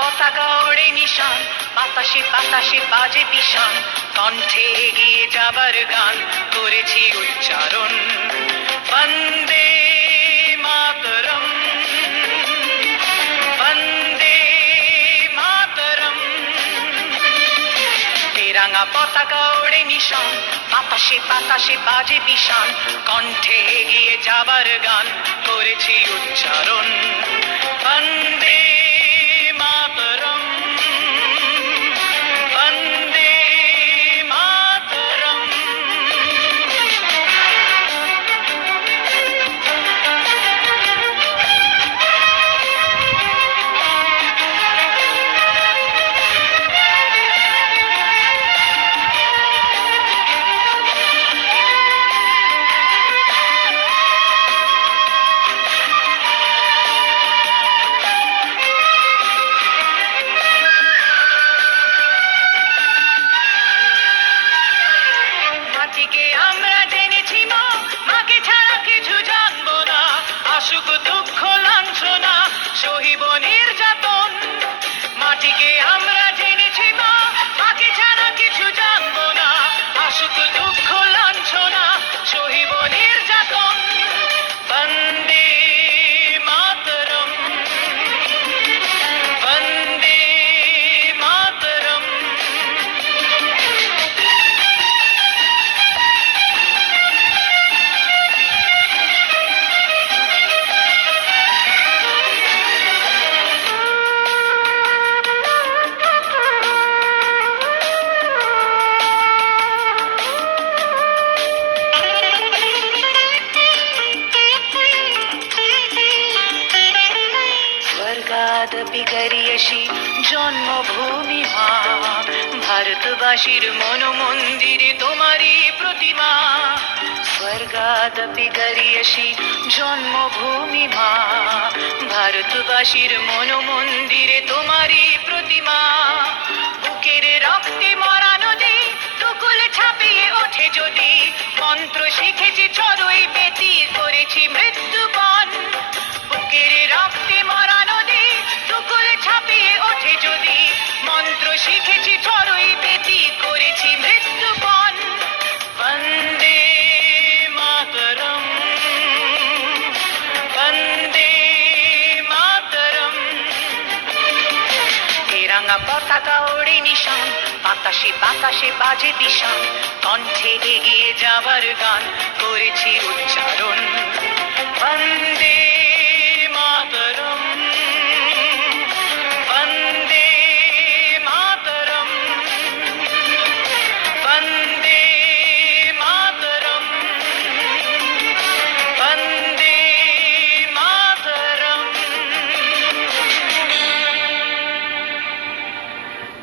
পতাকা ওড়ে নিশান, বাতাসে বাতাসে বাজে পিশান, কণ্ঠে এগিয়ে যাবার গান করেছি উচ্চারণ। বন্দে মাতরম, বন্দে মাতরম। তেরাঙা পতাকা ওড়ে নিশান, বাতাসে বাতাসে বাজে পিশান, কণ্ঠে এগিয়ে যাবার গান করেছি উচ্চারণ। বন্দে মাতরম, বন্দে মাতরম। মাটিকে আমরা জেনেছি মা, মাকে ছাড়া কিছু জানবো না। আসুক দুঃখ লাঞ্ছনা, সহিব নির্যাতন। মাটিকে আমরা জেনেছি মা, মাকে ছাড়া কিছু জানবো না। আসুক দুঃখ লাঞ্ছনা, সহিব নির্যাতন। বন্দে মাতরম, বন্দে মাতরম। স্বর্গাদপি গরীয়সী জন্মভূমি মা, ভারতবাসীর মন মন্দিরে তোমারই প্রতিমা। স্বর্গাদপি গরীয়সী জন্মভূমি মা, ভারতবাসীর মন মন্দিরে তোমারই প্রতিমা। বুকের রক্তে মরা নদী দুকুল ছাপিয়ে ওঠে যদি, মন্ত্র শিখেছি চড়ুই বেতি করেছি মৃত্যুবন। বুকের রক্তে মরা নদী দুকুল ছাপিয়ে ওঠে যদি, মন্ত্র শিখেছি চড়ুই বেতি করেছি মৃত্যুবন। বন্দে মাতরম, বন্দে মাতরম। তেরাঙা পতাকা ওড়ে নিশান, বাতাসে বাতাসে বাজে পিশান, কণ্ঠে এগিয়ে যাবার গান করেছি উচ্চারণ।